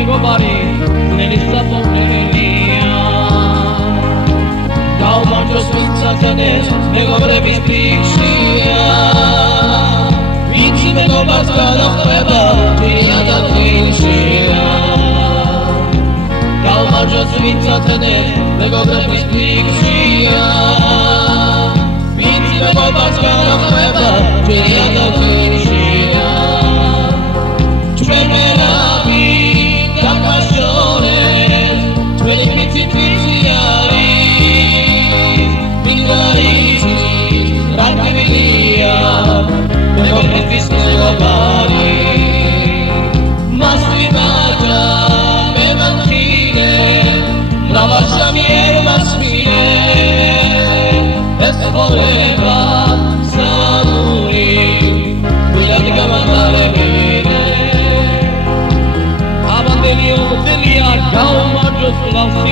მეგობარი ნელის საფონელია გაუმარჯოს ვინცახენეს მეგობრების ფიქშია ვინც მეგობარს გადახვდება ღია და თილშია გაუმარჯოს ვინცახენეს მეგობრების ფიქშია ვინც მეგობარს გადახვდება ღია და თილშია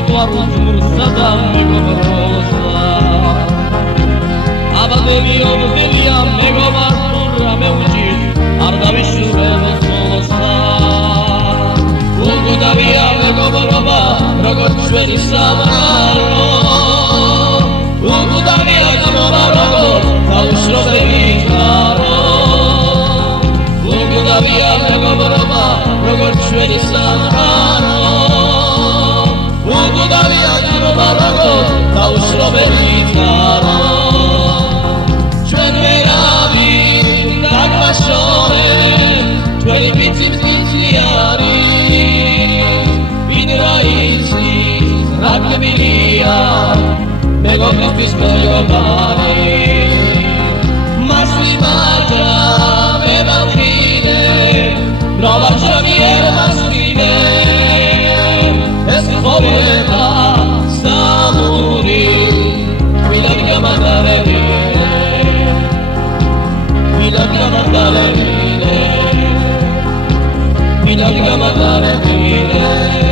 სიყვარულს მრსადა მეგობროსა აბადები ოდელია მეგობარს თუ რამე უჭირს არ დავიშურებს მოსა უგუდავია მეგობრობა როგორც ჩვენი სამყარო უგუდავია გამობა როგორც დაუშრობები ხარო უგუდავია მეგობრობა როგორც ჩვენი სამყარო უგუდავია გამობა როგორც დაუშრობები ხარო ჩვენ ვერავინ დაგვაშორეთ ჩვენი პიცი არის ვინ რა იცის რა გმირია მეგობრისთვის მეგობარი მასვი მაჯრა მე დავხიდე მრავალშრომიერ მასვიდე ეს ხოვება სამური ვინად გამატარებინე ვინად გამატარებინე ვინად გამატარებინე